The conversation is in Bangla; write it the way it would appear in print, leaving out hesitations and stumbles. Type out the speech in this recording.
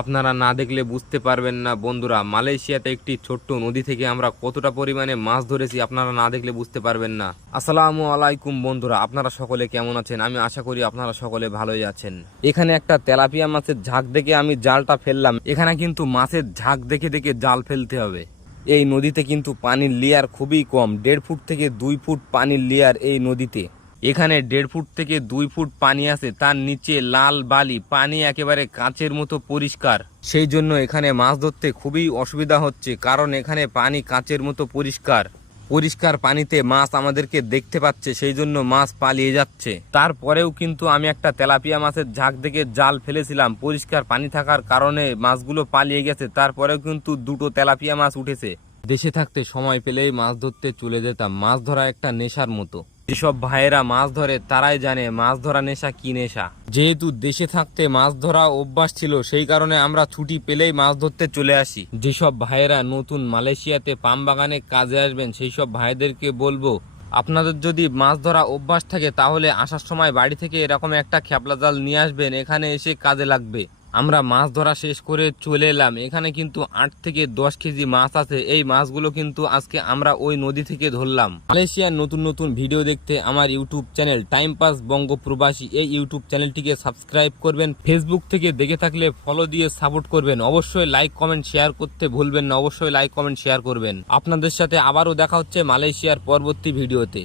আপনারা না দেখলে বুঝতে পারবেন না বন্ধুরা, মালয়েশিয়াতে একটি ছোট্ট নদী থেকে আমরা কতটা পরিমাণে মাছ ধরেছি আপনারা না দেখলে বুঝতে পারবেন না। আসসালামু আলাইকুম বন্ধুরা, আপনারা সকলে কেমন আছেন? আমি আশা করি আপনারা সকলে ভালোই আছেন। এখানে একটা তেলাপিয়া মাছের ঝাঁক দেখে আমি জালটা ফেললাম। এখানে কিন্তু মাছের ঝাঁক দেখে দেখে জাল ফেলতে হবে। এই নদীতে কিন্তু পানির লেয়ার খুবই কম, 1.5 ফুট থেকে 2 ফুট পানির লেয়ার এই নদীতে। এখানে 1.5 ফুট থেকে 2 ফুট পানি আছে, তার নিচে লাল বালি, পানি একেবারে কাঁচের মতো পরিষ্কার। সেই জন্য এখানে মাছ ধরতে খুবই অসুবিধা হচ্ছে, কারণ এখানে পানি কাঁচের মতো পরিষ্কার। পরিষ্কার পানিতে মাছ আমাদেরকে দেখতে পাচ্ছে, সেই জন্য মাছ পালিয়ে যাচ্ছে। তারপরেও কিন্তু আমি একটা তেলাপিয়া মাছের ঝাঁক দেখে জাল ফেলেছিলাম, পরিষ্কার পানি থাকার কারণে মাছগুলো পালিয়ে গেছে। তারপরেও কিন্তু 2টো তেলাপিয়া মাছ উঠেছে। দেশে থাকতে সময় পেলেই মাছ ধরতে চলে যেতাম। মাছ ধরা একটা নেশার মতো। যেসব ভাইয়েরা মাছ ধরে তারাই জানে মাছ ধরা নেশা কি নেশা। যেহেতু দেশে থাকতে মাছ ধরা অভ্যাস ছিল, সেই কারণে আমরা ছুটি পেলেই মাছ ধরতে চলে আসি। যেসব ভাইয়েরা নতুন মালয়েশিয়াতে পাম বাগানে কাজে আসবেন, সেই সব ভাইদেরকে বলবো, আপনাদের যদি মাছ ধরা অভ্যাস থাকে তাহলে আসার সময় বাড়ি থেকে এরকম একটা খেপলা জাল নিয়ে আসবেন, এখানে এসে কাজে লাগবে। আমরা মাছ ধরা শেষ করে চলে এলাম। এখানে কিন্তু 8 থেকে 10 কেজি মাছ আছে। এই মাছগুলো কিন্তু আজকে আমরা ওই নদী থেকে ধরলাম। মালয়েশিয়ার নতুন নতুন ভিডিও দেখতে আমার ইউটিউব চ্যানেল টাইম পাস বঙ্গ প্রবাসী, এই ইউটিউব চ্যানেলটিকে সাবস্ক্রাইব করবেন। ফেসবুক থেকে দেখে থাকলে ফলো দিয়ে সাপোর্ট করবেন। অবশ্যই লাইক কমেন্ট শেয়ার করতে ভুলবেন না, অবশ্যই লাইক কমেন্ট শেয়ার করবেন। আপনাদের সাথে আবারও দেখা হচ্ছে মালয়েশিয়ার পরবর্তী ভিডিওতে।